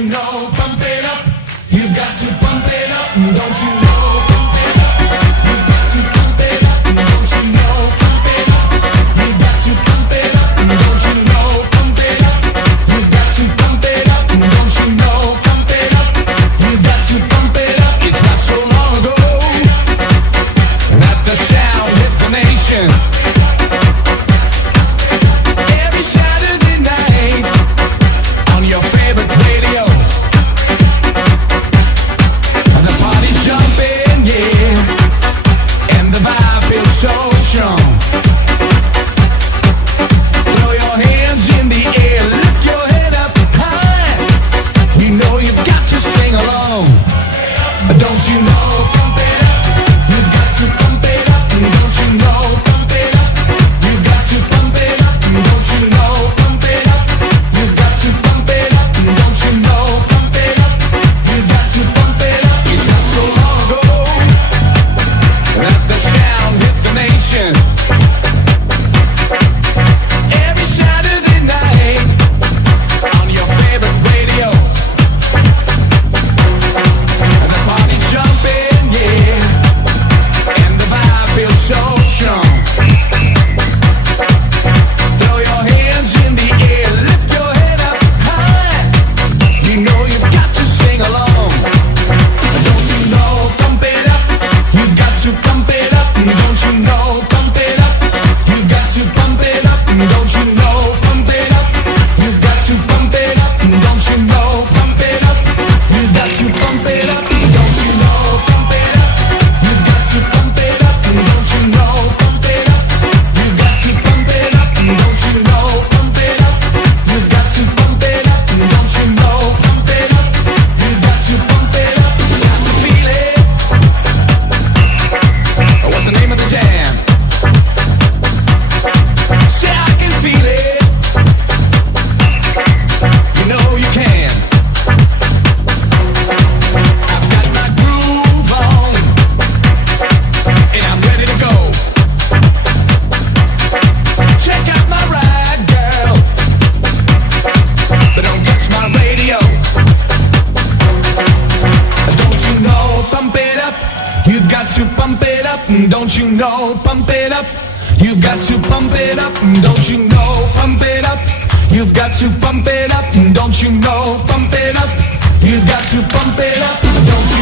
you know, pump it up. You've got to pump it up, don't you know, pump it up. You've got to pump it up, don't you know, pump it up. You've got to pump it up, don't you know, pump it up. You've got to pump it up, don't you know, pump it up. You've got to pump it up. It's not so long ago that the sound hit the nation. Every Saturday night on your favorite radio. The party's jumping, yeah, and the vibe feels so strong. Throw your hands in the air, lift your head up high. You know you've got to sing along. Don't you know, pump it up. You've got to pump it up. Don't you know, pump it up. You've got to pump it up. Don't you know, pump it up. You've got to pump it up. Don't you know, pump it up. You've got to pump it up. It's not so long ago that the sound hit the nation. Every Saturday night on your favorite radio. The party's jumping, yeah, and the vibe feels so strong. Throw your hands in the air, lift your head up high. You know you've got to sing along. Don't you know, pump it up. You've got to pump it up. Don't you know, pump it up. You've got to pump it up. Don't you know, pump it up. You've got to pump it up. Don't you know, pump it up. You've got to pump it up. Don't you know, pump it up. You've got to pump it up. Don't you know, pump it up. You've got to pump it up. Don't you know, pump it up. You've got to pump it up. Don't you know, pump it up. You've got to pump it up. Got to feel it. What's the name of the jam? Say I can feel it. You know you can. I've got my groove on, and I'm ready to go. Check out my ride, girl, but don't touch my radio. Don't you know, pump it up. You've got to pump it up. Don't you know, pump it up. You've got to pump it up. Don't you know, pump it up. You've got to pump it up. Don't you know, pump it up. You've got to pump it up. Don't